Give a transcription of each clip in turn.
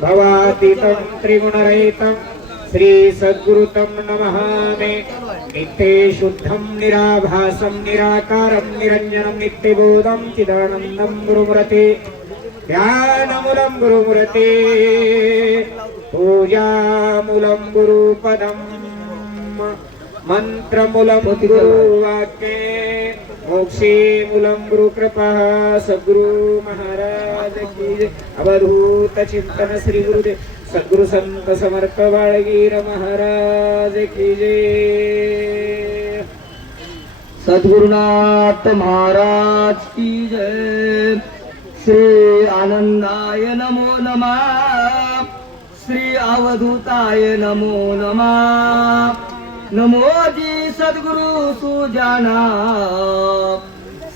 भवातीतं त्रिगुणरहितं श्री सद्गुरुतं नमामि। नित्ये शुद्धं निराभासं निराकारं निरञ्जनं नित्यबोधं चिदानन्दं गुरुमूर्ते ध्यानमूलं गुरुमूर्ते पूजामूलं गुरुपदं मंत्रमूलं गुरुवाक्ये मोक्षेमूलं गुरुकृपा। सद्गुरु महाराज की जय। अवधूत चिंतन श्री गुरुदेव सद्गुरु संत समर्थ बाळगीर महाराज की जय। सद्गुरुनाथ महाराज की जय। श्री आनंदाय नमो नमः, श्री अवधूताय नमो नमः। नमो जी सद्गुरु सुजाना,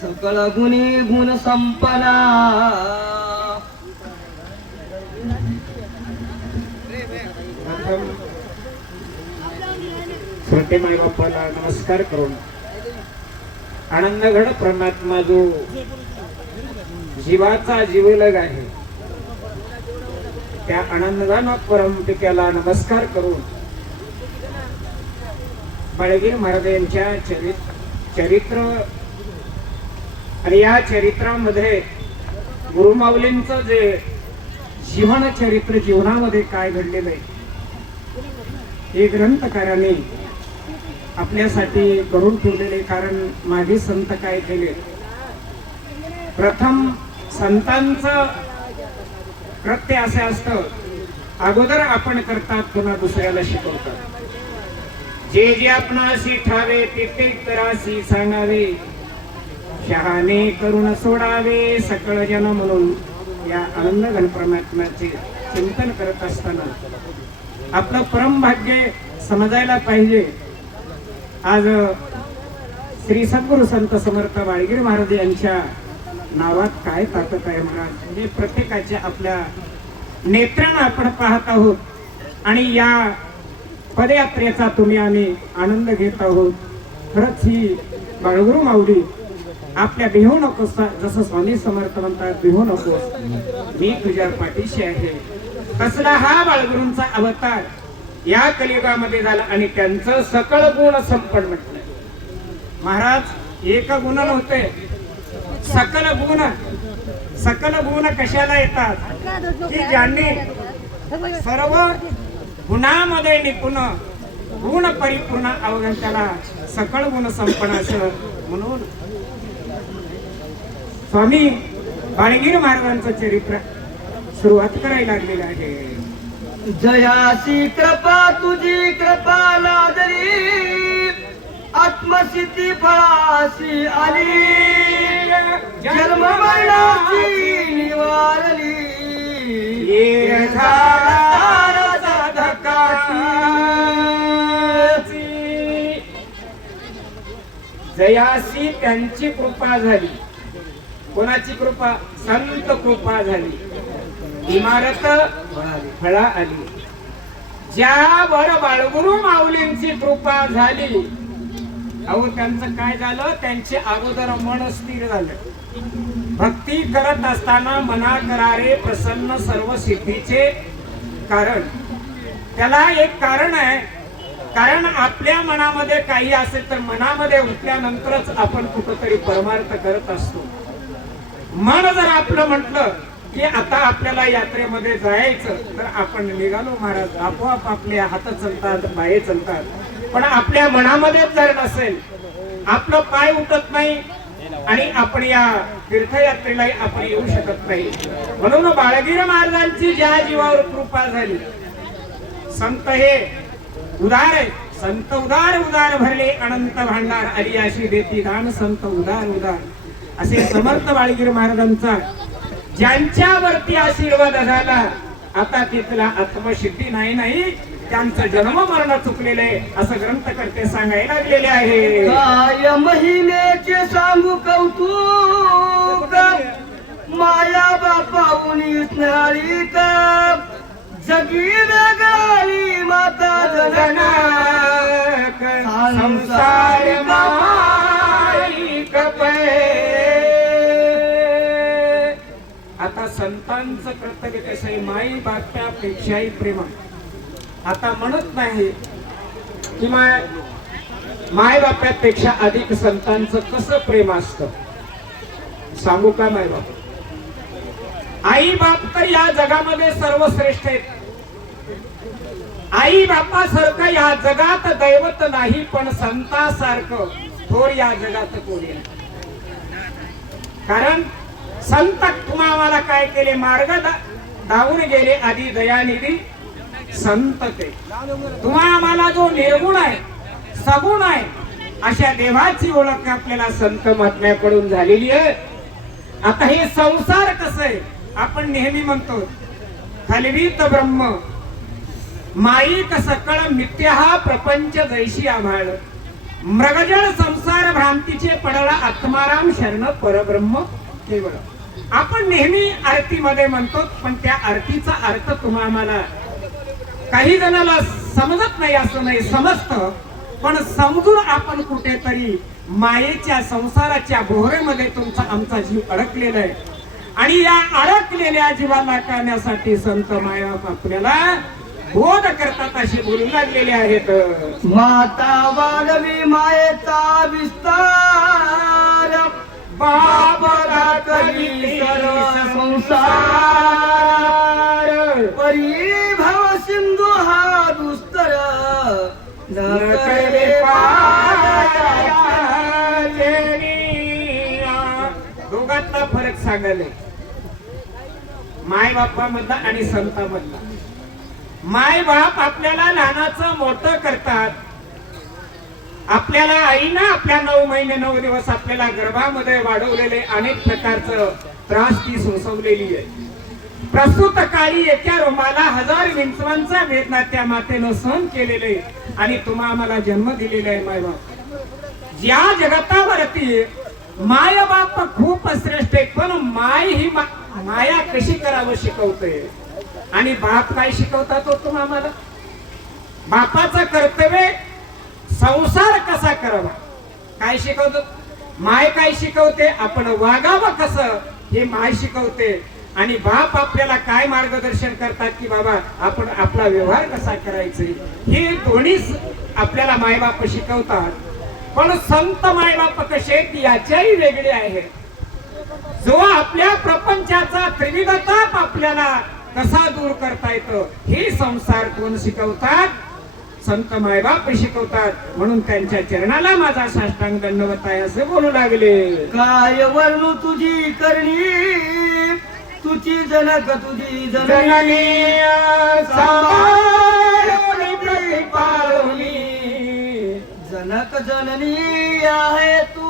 सकल गुणी गुण संपना। श्रोते माय बापाला नमस्कार करून आनंदगड परमात्मा जो जीवाचा जीवलग आहे त्या आनंदगान परमपित्याला नमस्कार करून बाळगीर महाराज यांच्या चरित्र आणि या चरित्रामध्ये गुरुमाऊलींचं जे जीवन चरित्र जीवनामध्ये काय घडलेलं आहे हे ग्रंथकारांनी आपल्यासाठी करून ठेवलेले। कारण मागे संत काय केले, प्रथम संतांचं कृत्य असे असतं, अगोदर आपण करतात पुन्हा दुसऱ्याला शिकवतात। जे जे आपणाशी ठावे ते ते तरासी सांगावे, शहाणे करून सोडावे सकळ जन म्हणून या आनंदघन परमात्म्याचे चिंतन करत असताना आपलं परम भाग्य समजायला पाहिजे। आज श्री सद्गुरु संत समर्थ बाळगीर महाराज यांच्या नावात काय ताकद आहे महाराज, हे प्रत्येकाच्या आपल्या नेत्रानं आपण पाहत आहोत आणि या पदयात्रेचा तुम्ही आम्ही आनंद घेत आहोत। खरंच ही बाळगुरु माऊली आपल्या भिवू नकोस, जसं स्वामी समर्थ म्हणतात भिवू नकोस मी तुझ्या पाठीशी आहे, कसला हा बाळगुरूंचा अवतार या कलियुगामध्ये झाला आणि त्यांचं सकळ गुण संपन्न म्हटलं। महाराज एक गुण नव्हते, सकल गुण कशाला येतात की ज्यांनी सर्व गुणामध्ये निपुण गुण परिपूर्ण अवगण त्याला सकळ गुण संपन्न असं म्हणून स्वामी बाळगीर महाराजांचं चरित्र सुरुवात करायला लागलेलं आहे। जयासी कृपा तुझी कृपा लादली, आत्मसिद्धी फळासी आली, जन्म मरणाची निवारली, ये झाला धक्काची। जयासी त्यांची कृपा झाली, कोणाची कृपा? संत कृपा झाली, इमारत फळा आली। ज्यावर बाळगुरु माऊलींची कृपा झाली, अहो त्यांचं काय झालं, त्यांचे अगोदर मन स्थिर झालं। भक्ती करत असताना मना करारे प्रसन्न सर्व सिद्धीचे कारण, त्याला एक कारण आहे। कारण आपल्या मनामध्ये काही असेल तर मनामध्ये उठल्यानंतरच आपण कुठंतरी परमार्थ करत असतो। मन जर आपलं म्हटलं की आता आपल्याला यात्रेमध्ये जायचं तर आपण निघालो महाराज, आपोआप आपले हात चालतात पाय चालतात। पण आपल्या मनामध्ये जर नसेल, आपलं पाय उठत नाही आणि आपण या तीर्थयात्रेला आपण येऊ शकत नाही। म्हणून बाळगीर महाराजांची ज्या जीवावर कृपा झाली, संत हे उदार आहे, संत उदार उदार भरले अनंत भांडार, आली अशी देती दान संत उदार उदार, असे समर्थ बाळगीर महाराजांचा ज्यांच्यावरती आशीर्वाद झाला, आता तिथला आत्मसिद्धी नाही, त्यांचं जन्म मरण चुकलेलं आहे असं ग्रंथकर्ते सांगायला लागलेले आहे। काय महिमेचे सांगू कौतुक, माया बापाऊनी स्नाळी का, जगी वेगळी माता जनक, संसार माई कपे। आता संतान बापांचं कर्तव्य कसं आहे, माई बाप्यापेक्षाही प्रेम. आता म्हणत नाही की माय बाप्यापेक्षा अधिक संतांचं कसं प्रेम असतं. सांगू का माय बाप, आई बाप तर या जगामध्ये सर्वश्रेष्ठ आहेत. आई बापासारखं या जगात दैवत नाही, पण संतासारखं थोर या जगात कोणी नाही. कारण संत तुम्हाला काय केले, मार्ग धावून गेले आधी दयानिधी संत ते. तुम्हाला जो निर्गुण आहे, सगुण आहे, अशा देवाची ओळख आपल्याला संत महात्म्याकडून झालेली आहे. आता हे संसार कसं आहे, आपण नेहमी म्हणतो खलवीत ब्रह्म माईक सकळ मिथ्या हा प्रपंच जैशी आभाळ. मृगजळ संसार भ्रांतीचे पडला आत्माराम शरण परब्रह्म केवळ. आपण नेहमी आरतीमध्ये म्हणतो, पण त्या आरतीचा अर्थ तुम्हाला काही जणाला समजत नाही असं नाही, समजतं, पण समजून आपण कुठेतरी मायेच्या संसाराच्या बोहरेमध्ये तुमचा आमचा जीव अडकलेला आहे. आणि या अडकलेल्या जीवाला काढण्यासाठी संत मायबाप आपल्याला बोध करतात असे बोलू लागलेले आहेत. माता वाढवी मायेचा विस्तार, बाप दाखली सर्व संसार. परी भव सिंधू हा दुस्तर, न करे दोघातला फरक सांगायला, माय बापामधला आणि संतामधला. माय बाप आपल्याला लहानाचं मोठं करतात. आपल्याला आईनं आपल्या 9 महिने 9 दिवस आपल्याला गर्भामध्ये वाढवलेले अनेक प्रकारचं त्रास ती सोसवलेली आहे. प्रस्तुत काळी एका रोमाला 1000 विंचवांचा वेदना त्या मातेनं सहन केलेले आणि तुम्हाला जन्म दिलेला आहे. माय बाप ज्या जगतावरती माय बाप खूप श्रेष्ठ आहे, पण माय ही माया कशी करावं शिकवते आणि बाप काय शिकवतात हो तुम्हाला. बापाचं कर्तव्य संसार कसा करावा काय शिकवतो, माय काय शिकवते, आपण वागावं कसं हे माय शिकवते. आणि बाप आपल्याला काय मार्गदर्शन करतात की बाबा आपण आपला व्यवहार कसा करायचा, हे दोन्ही आपल्याला मायबाप शिकवतात. पण संत मायबाप कसे याच्याही वेगळे आहे. जो आपल्या प्रपंचाचा त्रिविध ताप आपल्याला कसा दूर करता येतो हे संसार कोण शिकवतात, संत मायबाप शिकवतात. म्हणून त्यांच्या चरणाला माझा साष्टांग दंडवत आहे असे बोलू लागले. काय वर्णू तुझी करणी, तुझी जनक तुझी जननी, जनक जननी आहे तू,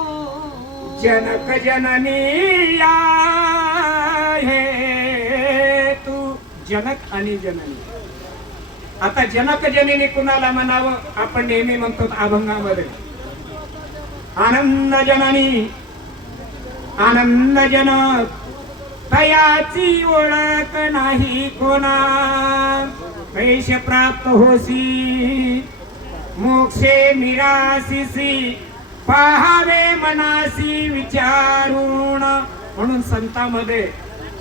जनक जननी आहे तू, जनक आणि जननी. आता जनक जननी कुणाला म्हणावं, आपण नेहमी म्हणतो अभंगामध्ये आनंद जननी आनंद जनक, तयाची ओळख नाही कोणा, पैश प्राप्त होसी मोक्षे मिरासीसी, पाहावे मनासी विचारून. म्हणून संतांमध्ये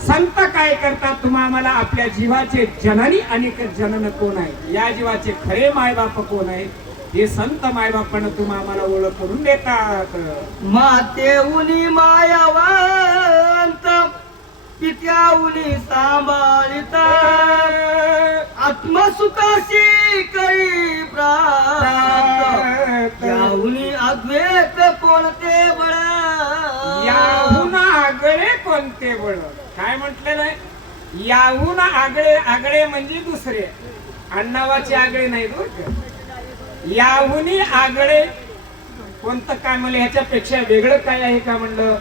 संत काय करतात, तुम्हाला आपल्या जीवाचे जननी आणि जनन कोण आहे, या जीवाचे खरे मायबाप कोण आहे हे संत मायबापानं तुम्हाला ओळख करून देतात. मातेउनी मायावंत, पित्याउनी सांभाळिता, आत्मसुखाशी करी प्राप्त, याहुनी अद्वैत कोणते बळ, याहून आगळे कोणते बळ. काय म्हटलेलं आहे, याहून आगळे, आगळे म्हणजे दुसरे, अण्णावाचे आगळे नाही बरं. याहुनी आगळे कोणतं काय म्हणलं, ह्याच्यापेक्षा वेगळं काय आहे का म्हणलं.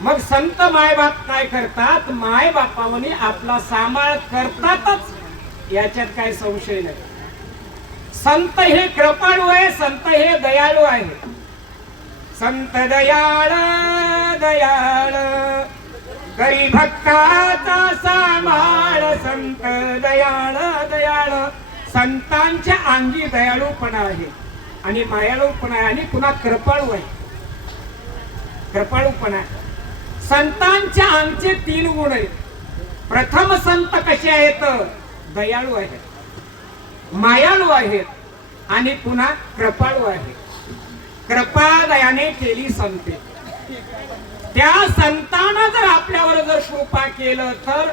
मग संत मायबाप काय करतात, माय बापावनी आपला सांभाळ करतातच, याच्यात काय संशय नाही. संत हे कृपाळू आहे, संत हे दयाळू आहे. संत दयाळ दयाळ, करी भक्ताचा सांभाळ. संत दयाळ दयाळ, संतांच्या अंगी दयाळूपणा आहे आणि मायाळूपणा आहे आणि पुन्हा कृपाळू आहे, कृपाळूपणा आहे. संतांच्या अंगचे 3 गुण आहेत. प्रथम संत कसे आहेत? दयाळू आहेत, मायाळू आहेत आणि पुन्हा कृपाळू आहेत. कृपा दयाने केली संते. त्या संतांना जर आपल्यावर जर कृपा केलं तर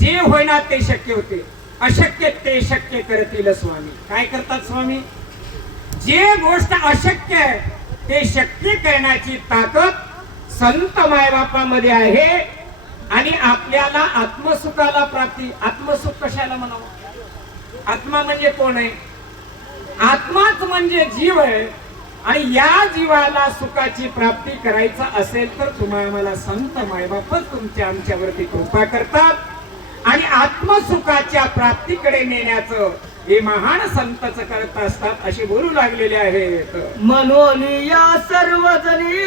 जे होईना ते शक्य होते, अशक्य ते शक्य करतील स्वामी. काय करतात स्वामी? जे गोष्ट अशक्य आहे ते शक्य करण्याची ताकद संत मायबापामध्ये आहे. आणि आपल्याला आत्मसुखाला प्राप्ती. आत्मसुख कशाला म्हणावं? आत्मा म्हणजे कोण आहे? आत्माच म्हणजे जीव आहे. आणि या जीवाला सुखाची प्राप्ती करायचा असेल तर तुम्हाला संत मायबापच तुमच्या आमच्यावरती कृपा करतात आणि आत्मसुखाच्या प्राप्तीकडे नेण्याचं हे महान संतच करत असतात असे बोलू लागलेले आहेत. म्हणून या सर्वजणी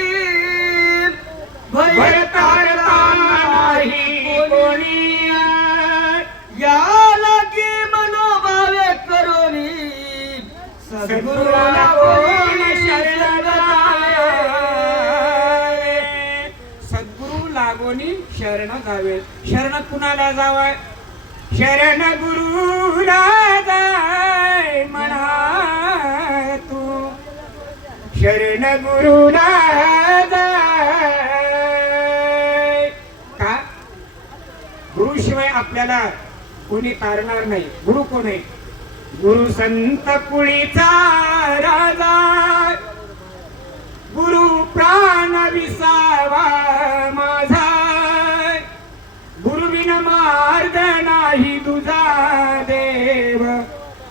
भय तारता नाही कोणी, या लागी मनोभावे करोनी सद्गुरूला कोण शरण जावे. सद्गुरु लागोनी शरण जावे. शरण कुणाला जावं? शरण गुरुला जाय म्हणा तू. शरण गुरुला जाय. का? गुरुशिवाय आपल्याला कोणी तारणार नाही. गुरु कोण आहे? गुरु संत कुळीचा राजा, गुरु प्राण विसावा माझा, गुरु बिन मार्ग नाही तुझा देव,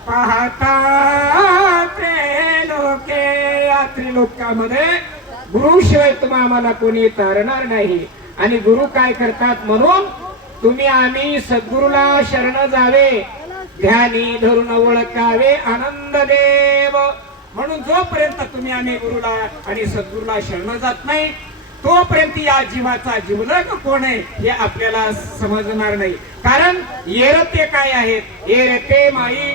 पाहता त्रिलोके. या त्रिलोकामध्ये गुरुशिवाय तुम्हा आम्हाला कोणी तारणार नाही. आणि गुरु काय करतात? म्हणून तुम्ही आम्ही सद्गुरूला शरण जावे, ध्यानी धरून ओळखावे आनंद देव. म्हणून जोपर्यंत तुम्ही आम्ही गुरुला आणि सद्गुरूला शरण जात नाही तोपर्यंत या जीवाचा जीवलग कोण आहे हे आपल्याला समजणार नाही. कारण येरते काय आहेत? येरते माई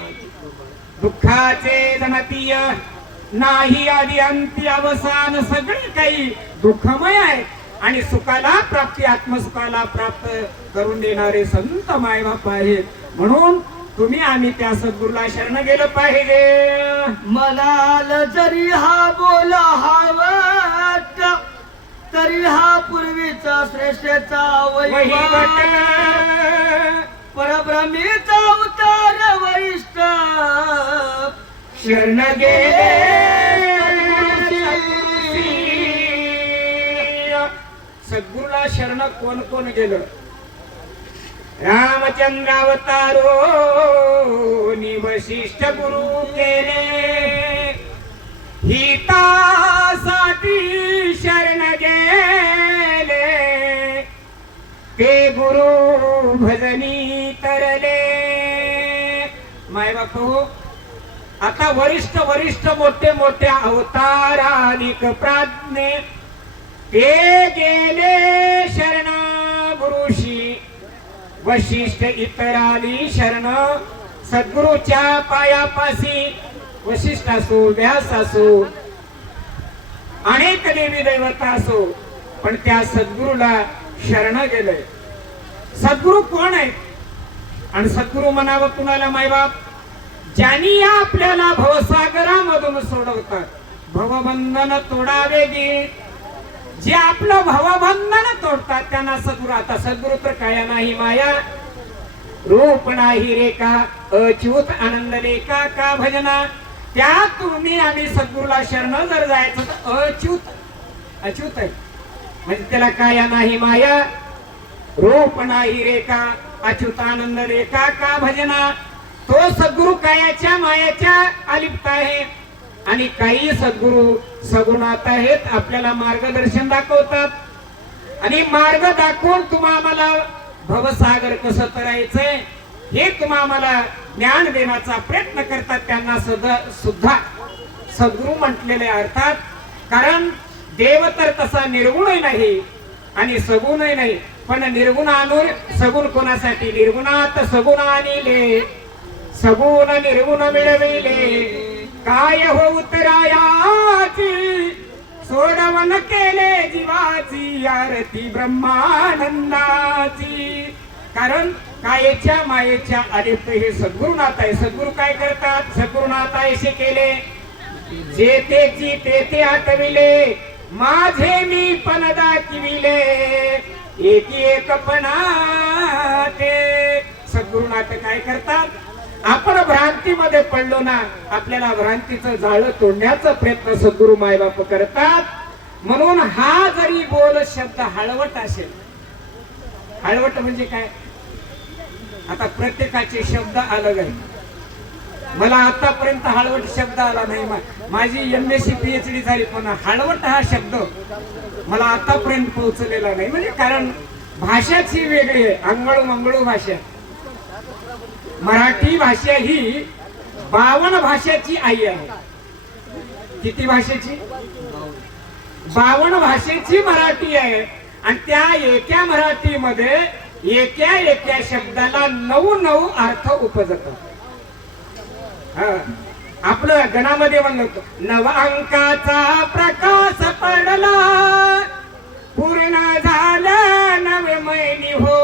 दुःखाचे जणतीय, नाही आधी अंती अवसान, सगळे काही दुःखमय आहे. आणि सुखाला प्राप्ती, आत्मसुखाला प्राप्त करून देणारे संत मायबाप आहेत. म्हणून तुम्ही आम्ही त्या सद्गुरूला शरण गेलं पाहिजे. मनाल जरी हा बोला हावट, तरी हा पूर्वीचा श्रेष्ठचा वैवट, परब्रह्मीचा उतार वरिष्ठ शरण गेले. सद्गुरूला शरण कोण कोण गेलं? रामचंद्र अवतारो वशिष्ठ गुरु केले, हितासाठी शरण गेले, ते गुरु भजनी तरले. माय बापू, आता वरिष्ठ वरिष्ठ मोठे मोठे अवताराधिक प्राज्ञे ते गेले शरण गुरुशी. वशिष्ठ इतराली शरण सद्गुरूच्या पायापासी. वशिष्ठ असो, व्यास असो, अनेक देवी दैवता असो, पण त्या सद्गुरूला शरण गेले. सद्गुरू कोण आहे? आणि सद्गुरू म्हणावं कुणाला? मायबाप, ज्यांनी या आपल्याला भवसागरामधून सोडवतात. भवबंधन तोडावे गे, जे आपलं भवबंधन तोडतात त्यांना सद्गुरू. आता सद्गुरू तर काय नाही माया, रूप नाही रेखा, अच्युत आनंद रेखा का भजना. त्या तुम्ही आम्ही सद्गुरूला शरण जर जायचं तर अच्युत आहे. म्हणजे त्याला काय नाही माया, रूप नाही रेखा, अच्युत आनंद रेखा का भजना. तो सद्गुरू कायाच्या मायाच्या अलिप्त आहे. आणि काही सद्गुरू सगुणात आहेत, आपल्याला मार्गदर्शन दाखवतात. आणि मार्ग दाखवून तुम्हाला भवसागर कसं तरायचंय हे तुम्हाला ज्ञान देण्याचा प्रयत्न करतात. त्यांना सुद्धा सद्गुरू म्हटलेले अर्थात. कारण देव तर तसा निर्गुणही नाही आणि सगुणही नाही. पण निर्गुण आणून सगुण कोणासाठी? निर्गुणात सगुण आणले, सगुण निर्गुण मिळविले, काय हो उतरायाची सोडवण केले जीवाची आरती ब्रह्मानंदाची. कारण कायेच्या मायेच्या अलिप्त हे सद्गुरुनाथ आहे. सद्गुरु काय करतात? सद्गुरुनाथ ऐसे केले जे तेची ते आठविले, माझे मी पण दाखविले एकी एकपणा ते. सद्गुरुनाथ काय करतात? आपण भ्रांतीमध्ये पडलो ना, आपल्याला भ्रांतीचं जाळं तोडण्याचा प्रयत्न सद्गुरु मायबाप करतात. म्हणून हा जरी बोल शब्द हळवट असेल, हळवट म्हणजे काय? आता प्रत्येकाचे शब्द अलग आहे. मला आतापर्यंत हळवट शब्द आला नाही. माझी MSc PhD झाली, पण हळवट हा शब्द मला आतापर्यंत पोहोचलेला नाही. म्हणजे कारण भाषाची वेगळी आहे, अंगळू मंगळू भाषा. मराठी भाषा ही 52 भाषेची आई आहे. किती भाषेची? 52 भाषेची मराठी आहे. आणि त्या एका मराठीमध्ये एका शब्दाला 9 अर्थ उपजतात. आपलं गणामध्ये म्हणलं होतं, नव अंकाचा प्रकाश पडला, पूर्ण झालं नवमयनी हो,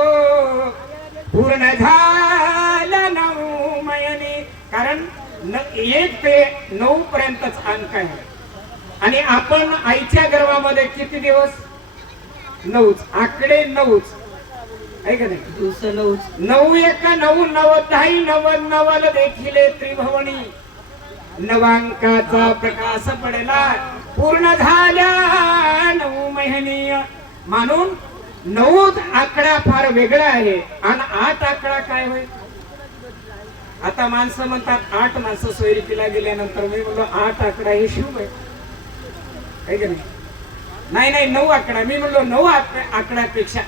पूर्ण झालं नवमयनी. कारण 1 ते 9 पर्यंतच अंक आहे. आणि आपण आईच्या गर्भामध्ये किती दिवस? 9. आकडे 9 आहे का नाही? 9 1 9 9 10 99 देखिले त्रिभुवनी, नवांकाचा प्रकाश पडला, पूर्ण झाल्या 9 महिनी. म्हणून 9 आकडा फार वेगळा आहे. आणि 8 आकडा काय होय? आता माणसं म्हणतात 8 माणसं सोयरिकीला गेल्यानंतर, मी म्हणलो 8 आकडा हे शुभ आहे का नाही? नाही 9 आकडा. मी म्हणलो 9 आकड्यापेक्षा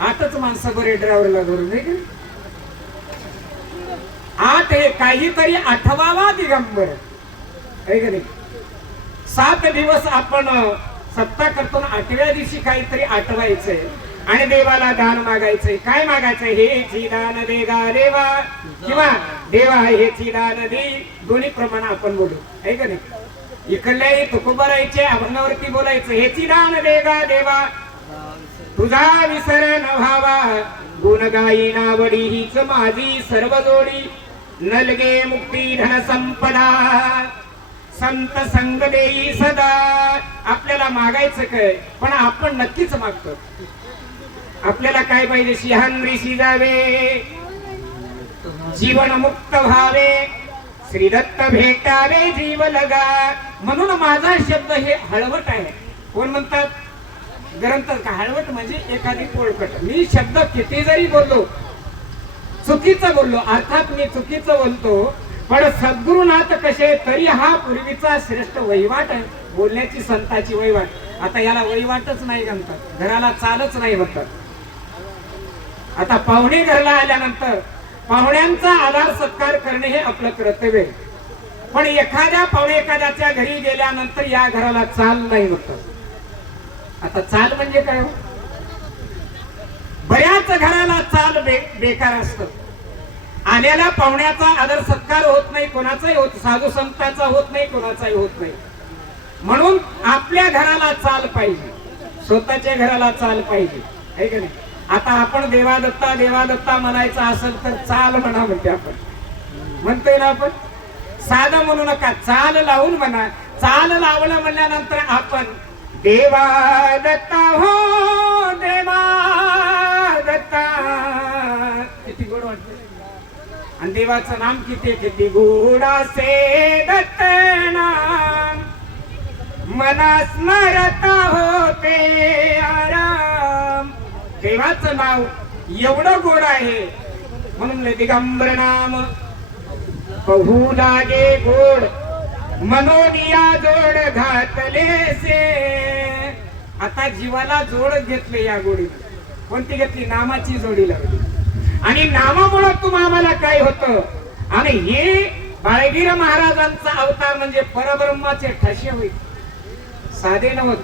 8च माणसं बरे ड्रायव्हरला धरून, नाही का? 8 हे काहीतरी 8वा दिगंबर आहे का नाही? 7 दिवस आपण सप्ताह करतो, 8व्या दिवशी काहीतरी आठवायचंय आणि देवाला दान मागायचंय. काय मागायचंय? हे दान दे गा देवा, किंवा देवा हे दान दे. दोन्ही प्रमाण आपण बोलू, आहे का नाही? इकडल्याही तुकोबारायचे, अभंगावरती बोलायचं, हेची दान दे गा देवा, तुझा विसर न व्हावा, गुण गायी नावडी हीच माझी सर्व जोडी, नलगे मुक्ती धन संपदा, संत संग देई सदा. आपल्याला मागायचं काय? पण आपण नक्कीच मागतो. आपल्याला काय पाहिजे? सिंहांद्री जावे, जीवन मुक्त व्हावे, श्रीदत्त भेटावे जीव लगा. म्हणून माझा शब्द हे हळवट आहे. कोण म्हणतात? ग्रंथ का हळवट म्हणजे एखादी पोळकट. मी शब्द किती जरी बोललो, चुकीचं बोललो, अर्थात मी चुकीचं बोलतो, पण सद्गुरुनाथ कसे तरी हा पूर्वीचा श्रेष्ठ वहिवाट आहे. बोलण्याची संताची वहिवाट. आता याला वहिवाटच नाही म्हणतात, घराला चालच नाही म्हणतात. आता पाहुणे घरला आल्यानंतर पाहुण्यांचा आदर सत्कार करणे हे आपलं कर्तव्य आहे. पण एखाद्याच्या घरी गेल्यानंतर या घराला चाल नाही म्हणतात. आता चाल म्हणजे काय हो? बऱ्याच घराला चाल बेकार असतं. आलेल्या पाहुण्याचा आदर सत्कार होत नाही, कोणाचाही होत, साधू संतांचा होत नाही, कोणाचाही होत नाही. म्हणून आपल्या घराला चाल पाहिजे, स्वतःच्या घराला चाल पाहिजे, आहे का नाही? आता आपण देवादत्ता देवादत्ता म्हणायचं असेल तर चाल म्हणा म्हणते. आपण म्हणतोय ना, आपण साधं म्हणू नका, चाल लावून म्हणा. चाल लावलं म्हणल्यानंतर आपण देवादत्ता हो देवादत्ता, किती गोड वाटत. आणि देवाचं नाम किती गोड असे दत्त नाम, मना स्मरता होते आराम. देवाचं नाव एवढं गोड आहे म्हणून दिगंबर नाम पाहू लागे गोड, मनोनिया जोड घातले से. आता जीवाला जोड घेतले या गोडीला. कोणती घेतली? नामाची जोडी लागली. आणि नामामुळे तुम्हाला काय होतं? आणि हे बाळगीर महाराजांचा अवतार म्हणजे परब्रह्माचे ठसे होईल, साधे नव्हत.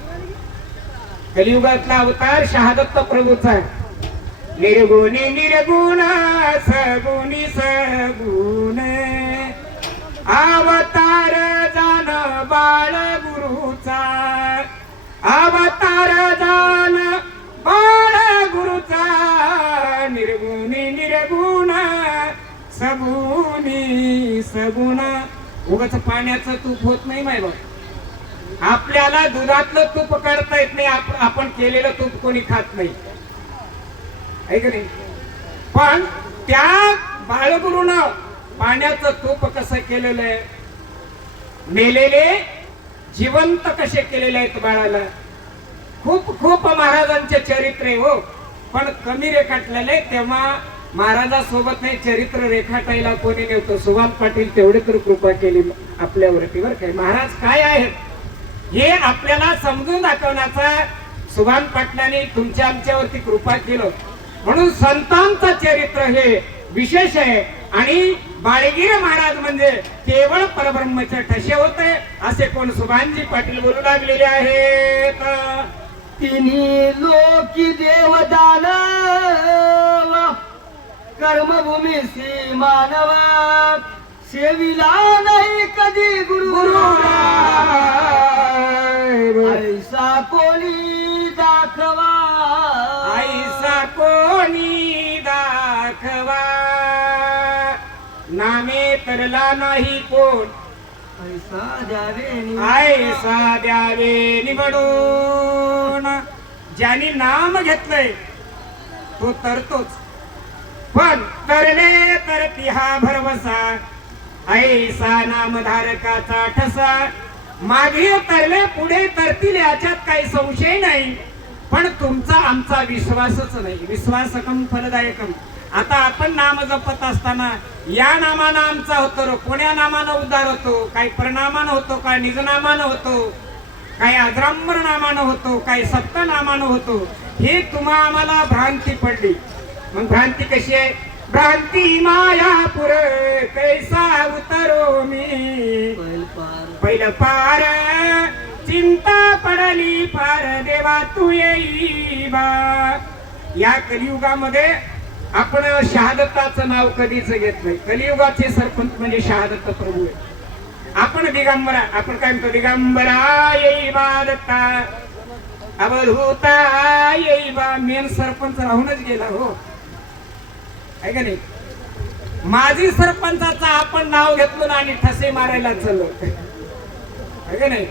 कलियुगातला अवतार शहादत्त प्रभूचा आहे. निर्गुणी निर्गुण सगुणी सगुण, अवतार जाण बाळ गुरुचा. सगुनी सगुण उगाच पाण्याचं तूप होत नाही माय बाबा. आपल्याला दुधातलं तूप काढता येत नाही. आपण केलेलं तूप कोणी खात नाही, आहे का नाही? पण त्या बाळगुरुनं पाण्याचं तूप कसं केलेलं आहे, मेलेले जिवंत कसे केलेले आहेत बाळाला. खूप खूप महाराजांचे चरित्र आहे हो, पण कमी रेखाटलेले. तेव्हा महाराजासोबत नाही चरित्र रेखाटायला कोणी नव्हतं. सुभाष पाटील तेवढे तर कृपा केली आपल्यावरती बरं काय. महाराज काय आहेत हे आपल्याला समजून दाखवण्याचा सुभाष पाटलांनी तुमच्या आमच्यावरती कृपा केलं. म्हणून संतांचं चरित्र हे विशेष आहे. आणि बाळगीर महाराज म्हणजे केवळ परब्रह्मचे ठसे होते असे कोण सुभाषजी पाटील बोलू लागलेले आहेत. तिन्ही लोकी देवदानव कर्मभूमी सी मानव सेविला नाही कधी गुरु ऐसा कोणी दाखवा ऐसा कोणी दाखवा नामे तरला नाही कोण ऐसा द्यावे ऐसा द्यावे निवडून. ज्याने नाम घेतलंय तो तरतोच, पण तरले तरती हा भरवसा ऐसा नामधारकाचा ठसा. मागे तरले पुढे तरतील याच्यात काही संशय नाही, पण तुमचा आमचा विश्वासच नाही. विश्वासकम फलदायकम. आता आपण नाम जपत असताना या नामानं आमचा होतो, कोण्या नामानं उद्धार होतो, काही प्रणामानं होतो, काय निजनामानं होतो, काही अजरांबर नामानं होतो, काही सप्त नामानं होतो. हे तुम्हा आम्हाला भ्रांती पडली. मग भ्रांती कशी आहे? भ्रांती मायापुर कैसा उतरो मी पहिलं पार चिंता पडली फार देवा तू येई बा. या कलियुगामध्ये आपण शहादत्ताचं नाव कधीच घेत नाही. कलियुगाचे सरपंच म्हणजे शहादत्त प्रभू आहे. आपण दिगंबरा, आपण काय म्हणतो, दिगंबरा येई बा दत्ता अवधूता येई बा. मेन सरपंच राहूनच गेला हो, आहे का नाही? माजी सरपंचाचा आपण नाव घेतलो ना आणि ठसे मारायला चाललो, आहे का नाही?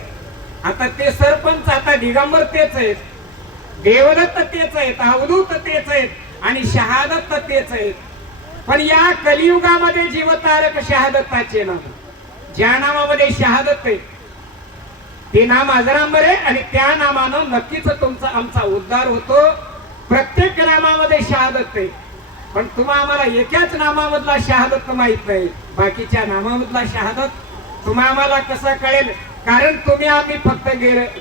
आता ते सरपंच आता दिगंबर तेच आहेत, देवदत्त तेच आहेत, अवधूत तेच आहेत आणि शहादत्त तेच आहेत. पण या कलियुगामध्ये जीवतारक शहादत्ताचे नाव, ज्या नामामध्ये शहादत आहे ते नाम अजरांबर आहे आणि त्या नामानं नक्कीच तुमचा आमचा उद्धार होतो. प्रत्येक नामामध्ये शहादत आहे, पण तुम्हा आम्हाला एकाच नामामधला शहादत माहित नाही, बाकीच्या नामामधला शहादत तुम्हा आम्हाला कसा कळेल? कारण तुम्ही आम्ही फक्त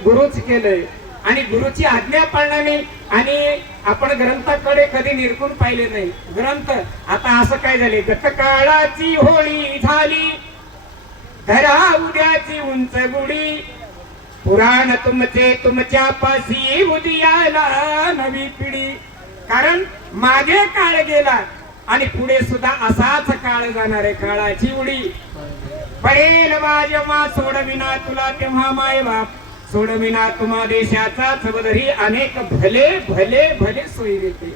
गुरुच केलंय आणि गुरुची आज्ञा पाळण्याने. आणि आपण ग्रंथाकडे कधी निरखून पाहिले नाही ग्रंथ. आता असं काय झाले, गतकाळाची होळी झाली धरा उद्याची उंच गुढी. पुराण तुमचे तुमच्या पाशी उदयाला नवी पिढी. कारण मागे काळ गेला आणि पुढे सुद्धा असाच काळ जाणार आहे. काळाची उडी पडेल जेव्हा सोडविना तुला तेव्हा माय बाप सोडविना तुम्हा देशाचा सबदरी अनेक भले भले भले सोयी देते.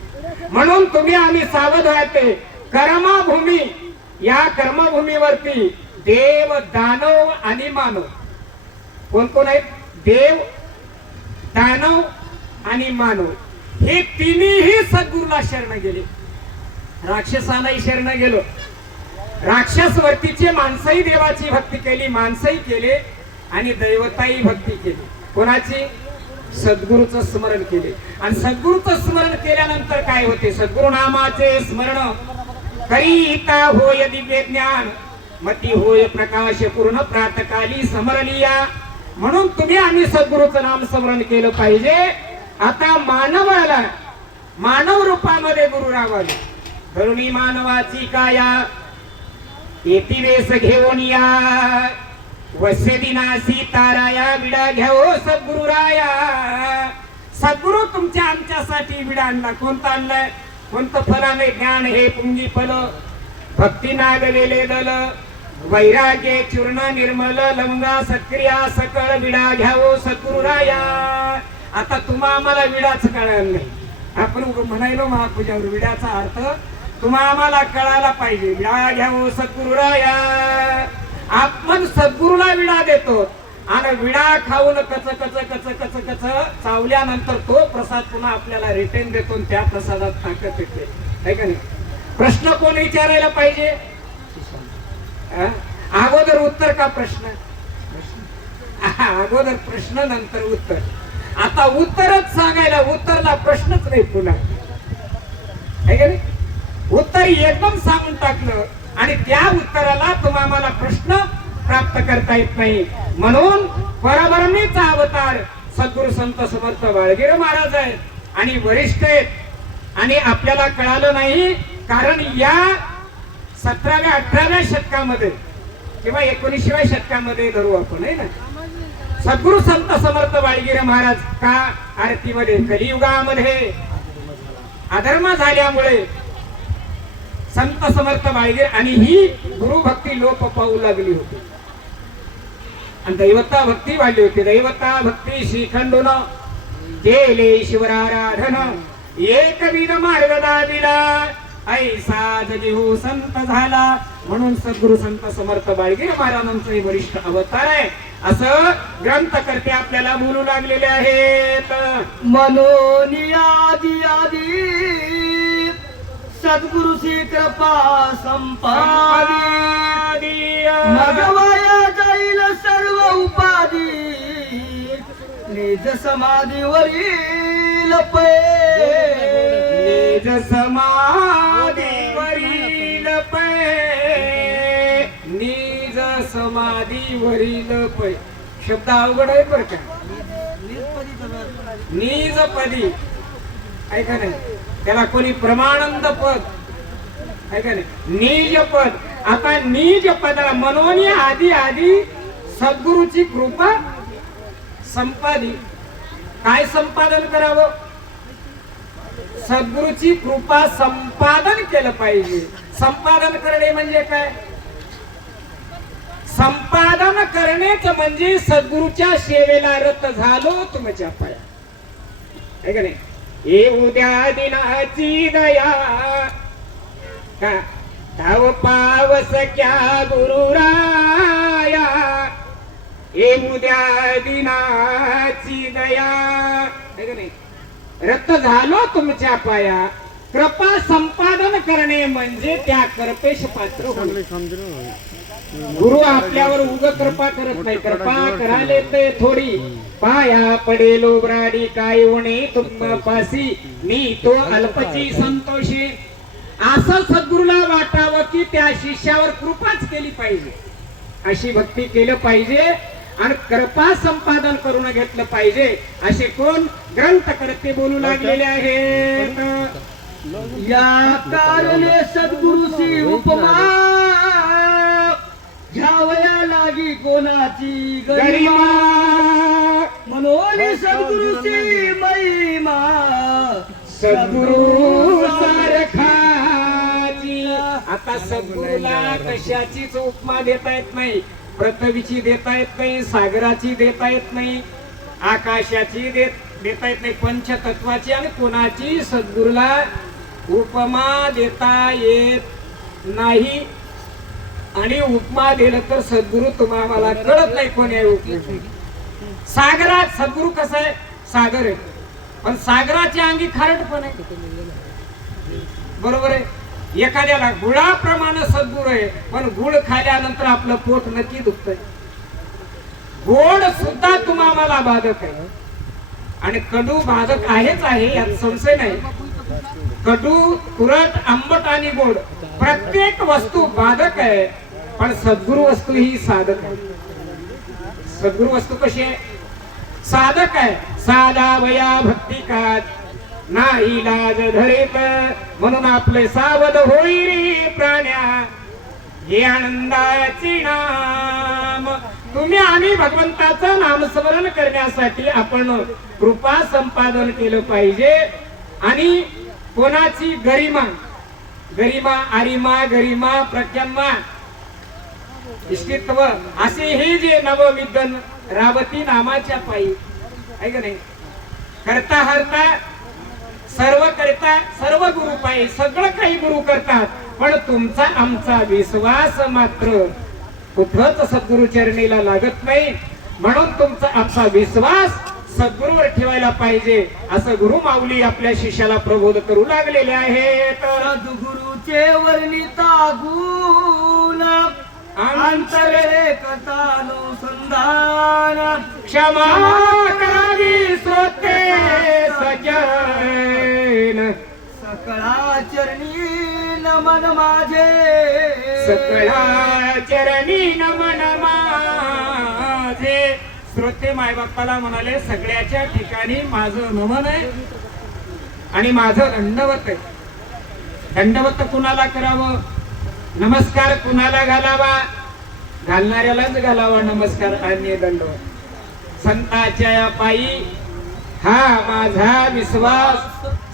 म्हणून तुम्ही आम्ही सावध राहते. कर्मभूमी, या कर्मभूमीवरती देव दानव आणि मानव कोण कोण आहेत? देव दानव आणि मानव हे तिन्ही सद्गुरूला शरण गेले. राक्षसालाही शरण गेलो. राक्षस वरतीचे माणसंही देवाची भक्ती केली, माणसंही केले आणि दैवताही भक्ती केली. कोणाची? सद्गुरूचं स्मरण केले. आणि सद्गुरूचं स्मरण केल्यानंतर काय होते? सद्गुरु नामाचे स्मरण करीता होय दिव्य ज्ञान मती होय प्रकाश पूर्ण प्रातकाली समरलिया. म्हणून तुम्ही आम्ही सद्गुरूचं नाम स्मरण केलं पाहिजे. आता मानवाला मानव रूपामध्ये गुरु रावाले. धरुणी मानवाची काया येती वेस घेऊन या वसे दिनासी ताराया विडा घ्यावो सद्गुरु राया. सद्गुरु तुमच्या आमच्यासाठी विडा आणला. कोणता आणलाय? कोणतं फलाने? ज्ञान हे पुंगी फल भक्ती नागवेले दल वैराग्य चूर्ण निर्मल लवंगा सक्रिया सकळ विडा घ्यावो सद्गुरु राया. आता तुम्हा आम्हाला विडाच कळायला नाही. आपण म्हणायलो महापूजावर विड्याचा अर्थ तुम्हा आम्हाला कळायला पाहिजे. विडा घ्यावो सद्गुरुराया. आपण सद्गुरूला विडा देतो आणि विडा खाऊन कच कच कच कच कच चावल्यानंतर तो प्रसाद पुन्हा आपल्याला रिटर्न देतो आणि त्या प्रसादात ताकद येते, है का नाही? प्रश्न कोण विचारायला पाहिजे? अगोदर उत्तर का प्रश्न? अगोदर प्रश्न नंतर उत्तर. आता उत्तरच सांगायला, उत्तरला प्रश्नच नाही पुन्हा, है का नाही? उत्तर एकदम सांगून टाकलं आणि त्या उत्तराला तुम्हाला प्रश्न प्राप्त करता येत नाही. म्हणून परब्रह्मीचा अवतार सद्गुरु संत समर्थ बाळगीर महाराज आहेत आणि वरिष्ठ आहेत आणि आपल्याला कळालं नाही. कारण या 17व्या 18व्या शतकामध्ये किंवा 19व्या शतकामध्ये धरू आपण, आहे ना, सद्गुरु संत समर्थ बाळगीर महाराज का आरतीमध्ये कलियुगामध्ये अधर्म झाल्यामुळे संत समर्थ बाळगीर आणि ही गुरुभक्ती लोप पाहू लागली होती आणि दैवता भक्ती वाढली होती. दैवता भक्ती श्रीखंडून केले शिवराराधन एकविध मार्ग दादिला ऐसा जगीहू संत झाला. म्हणून सद्गुरु संत समर्थ बाळगीर महाराजांचं हे वरिष्ठ अवतार आहे असं ग्रंथकर्ते आपल्याला बोलू लागलेले आहेत. मनोनी आदी आदी सद्गुरु श्री कृपा संपादी मगवाया जाईल सर्व उपाधी निज समाधीवरील पै निज समाधीवरील पै निज समाधीवरील पै. शब्द अवघड आहे बरं का. निज पदी ऐका नाही, त्याला कोणी प्रमानंद पद, ऐका नाही, निज पद. आता निज पदाला मनोनी आधी आधी सद्गुरूची कृपा संपादी. काय संपादन करावं? सद्गुरूची कृपा संपादन केलं पाहिजे. संपादन करणे म्हणजे काय? संपादन करणेच म्हणजे सद्गुरूच्या सेवेला रत झालो तुमच्या पाया, है का नाही? हे उद्या दिनाची दया का धाव पावस क्या गुरुराया. हे उद्या दिनाची दया, है का नाही? रत झालो तुमच्या पाया. कृपा संपादन करणे म्हणजे त्या कृपेश पात्र होणे. गुरु आपल्यावर उग कृपा करत नाही. कृपा कराले ते थोडी पाया पडेलो ब्राडी काय होणे तुम पासी मी तो अल्पची संतोषी. असं सद्गुरूला वाटावं की त्या शिष्यावर कृपाच केली पाहिजे, अशी भक्ती केलं पाहिजे आणि कृपा संपादन करून घेतलं पाहिजे असे कोण ग्रंथकर्ते बोलू लागलेले आहेत. या कारणे सद्गुरुची उपमा घ्यावया लागी कोणाची गरिमा. मनोनी सद्गुरुची महिमा सद्गुरु सारखाची. आता सद्गुरूला कशाचीच उपमा देता येत नाही, पृथ्वीची देता येत नाही, सागराची देता येत नाही, आकाशाची देता येत नाही, पंचतत्वाची आणि कोणाची सद्गुरूला उपमा देता येत नाही. आणि उपमा दिलं तर सद्गुरू तुम्हाला कळत नाही कोण आहे उपमा. सागरात सद्गुरू कसं आहे? सागर आहे, पण सागराच्या अंगी खारट पण आहे, बरोबर आहे. एखाद्याला गुळाप्रमाणे सद्गुरू आहे, पण गुळ खाल्यानंतर आपलं पोट नक्की दुखतंय. गोड सुद्धा तुम्हाला बाधक आहे आणि कडू बाधक आहेच आहे, यात संशय नाही. कडू, तुरट, आंबट आणि गोड प्रत्येक वस्तू बाधक आहे, पण सद्गुरु वस्तू ही साधक आहे. सद्गुरु वस्तू कशी आहे? साधक आहे. साधा वया भक्ती कात नाही लाज धरेत. म्हणून आपले सावध होई रे प्राण्या हे आनंदाची नाम. तुम्ही आम्ही भगवंताचं नामस्मरण करण्यासाठी आपण कृपा संपादन केलं पाहिजे. आणि कोणाची गरिमा, गरिमा, आरिमा, गरिमा, प्रख्यामा, इष्टित्व असे हे जे नवविद्यन रावती नामाच्या पायी, आहे का नाही, करता हरता सर्व करता, सर्व गुरु पायी सगळं काही गुरु करतात, पण तुमचा आमचा विश्वास मात्र कुठंच सद्गुरु चरणीला लागत नाही. म्हणून तुमचा आमचा विश्वास सद्गुरूवर ठेवायला पाहिजे असं गुरु माऊली आपल्या शिष्याला प्रबोध करू लागलेले आहेत. सद्गुरूचे वर्णिता गुण अंतरे कथानुसंधान क्षमा करावी श्रोते सजन, सकळा चरणी नमन माझे, सकळा चरणी नमन माझे. श्रोते मायबापाला म्हणाले सगळ्याच्या ठिकाणी माझं नमन आहे आणि माझं दंडवत आहे. दंडवत कुणाला करावं, नमस्कार कुणाला घालावा, घालणाऱ्यालाच घालावा नमस्कार आणि दंडवत. संताच्या पायी हा माझा विश्वास,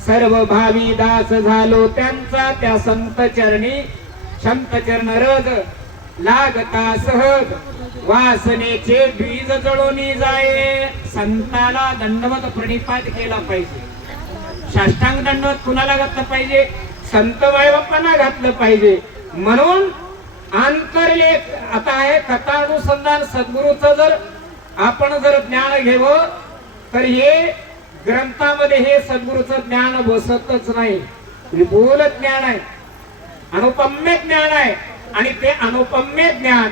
सर्व भावी दास झालो त्यांचा त्या संत चरणी. संत चरण रज लागता सहज, वासनेचे बीज जळूनी जाये. संताला दंडवत प्रणिपात केला पाहिजे. साष्टांग दंडवत कुणाला घातलं पाहिजे, संत मायबापांना घातलं पाहिजे. म्हणून आंतरलेख आता आहे कथानुसंधान. सद्गुरूचं जर आपण जर ज्ञान घ्यावं तर हे ग्रंथामध्ये हे सद्गुरूचं ज्ञान बसतच नाही. विपुल ज्ञान आहे, अनुपम्य ज्ञान आहे आणि ते अनुपम्य ज्ञान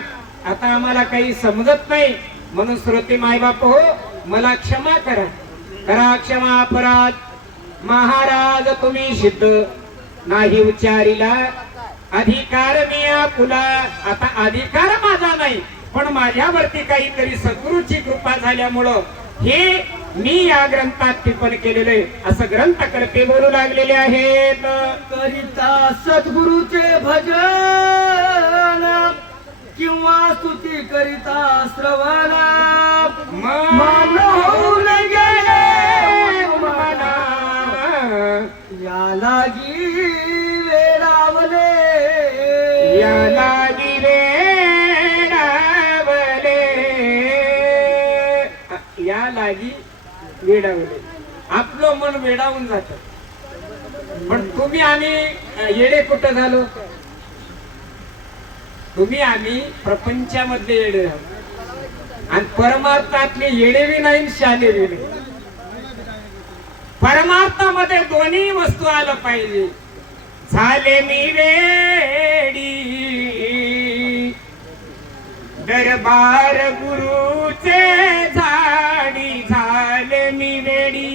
आता आम्हाला काही समजत नाही. म्हणून श्रोते मायबाप हो, मला क्षमा करा, करा क्षमा अपराध. महाराज तुम्ही सिद्ध नाही उच्चारीला, अधिकार मी आपुला. आता अधिकार माझा नाही, पण माझ्यावरती काहीतरी सद्गुरूची कृपा झाल्यामुळं हे मी या ग्रंथात टिप्पण केलेले असं ग्रंथकर्ते बोलू लागलेले आहेत. करिता सद्गुरूचे भजन किंवा स्तुती करिता श्रवण, मन होऊन गेले मना, या लागी वेडावले, या लागी वेडावले, या लागी वेडावले. आपलं मन वेडावून जात. पण तुम्ही आम्ही येडे कुठं झालो, तुम्ही आम्ही प्रपंचामधले येडे आहोत आणि परमार्थातले येडे बी नाही, शाले बी नाही. परमार्थामध्ये दोन्ही वस्तू आलं पाहिजे. झाले मी वेडी दरबार गुरुचे झाडी, झाले मी वेडी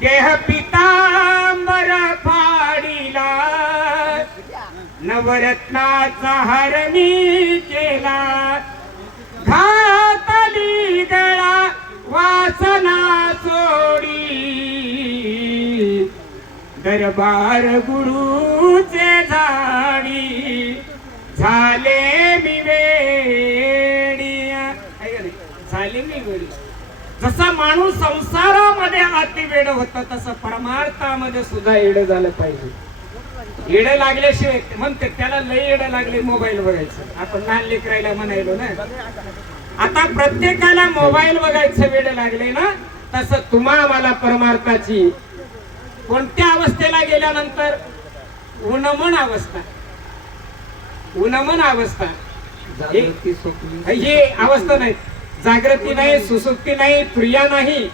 देह पितांबर फाडीला, नवरत्नाचा हार मी केला, घातली गळा वासना सोडी, दरबार गुरुचे झाडी, झाले मी वेडी. झाले मी वेडी. जसा माणूस संसारामध्ये अति वेड होता तसं परमार्थामध्ये सुद्धा येड झालं पाहिजे. येड लागल्याशिवाय म्हणते त्याला लय येड लागले मोबाईल बघायचं. आपण लहान लेकरायला म्हणायलो ना, आता प्रत्येकाला मोबाईल बघायचं वेड लागले ना, तसं तुम्हा मला परमार्थाची कोणत्या अवस्थेला गेल्यानंतर उन्मन अवस्था, उन्मन अवस्था ही अवस्था नाही. जागृती नाही, सुसुप्ती नाही, क्रिया नाही.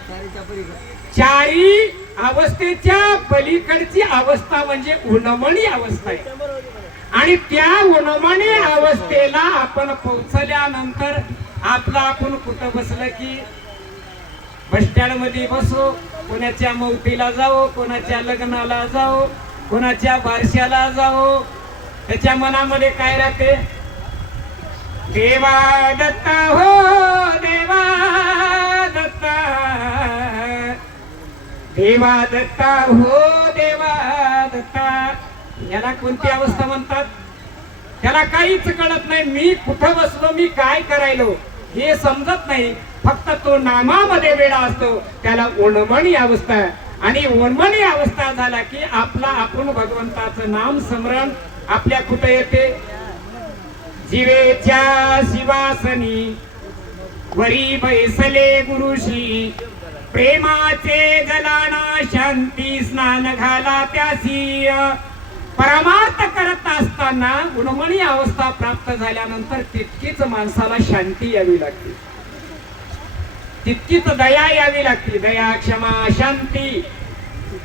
चारी अवस्थेच्या पलीकडची अवस्था म्हणजे उन्मणी अवस्था आहे. आणि त्या उन्मणी अवस्थेला आपण पोहोचल्यानंतर आपला आपण कुठं बसलं की बस स्टँड मध्ये बसो, कोणाच्या मौतीला जाओ, कोणाच्या लग्नाला जाओ, कोणाच्या बारशाला जाओ, त्याच्या मनामध्ये काय राहते, देवा दत्ता हो देवा दत्ता, देवा दत्ता हो देवा दत्ता. याला कोणती अवस्था म्हणतात? त्याला काहीच कळत नाही. मी कुठं बसलो, मी काय करायलो हे समजत नाही. फक्त तो नामामध्ये वेडा असतो, त्याला उन्मणी अवस्था. आणि उन्मणी अवस्था झाला की आपला आपण भगवंताचं नाम स्मरण आपल्या कुठं येते, जीवेच्या शिवासनी वरी बैसले गुरुशी, प्रेमाचे जलाना शांती स्नान घाला त्यासी. परमार्थ करत असताना गुणमणी अवस्था प्राप्त झाल्यानंतर तितकीच माणसाला शांती यावी लागते, तितकीच दया यावी लागते. दया क्षमा शांती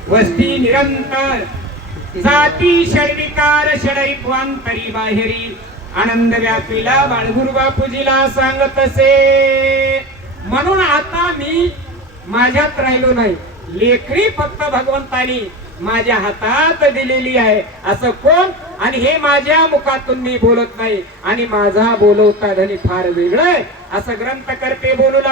वस्ती निरंतर. जाती षडविकार षडरिक्वांतरी बाहेरी आनंद व्यापीला बाळगुरु बापूजीला सांगत असे. म्हणून आता मी माझ्यात राहिलो नाही, लेखणी फक्त भगवंतानी माझ्या हातात दिलेली आहे. असं कोण? आणि हे माझ्या मुखातून मी बोलत नाही, आणि माझा बोलवता धनी फार वेगळं आहे असं ग्रंथकर्ते बोलू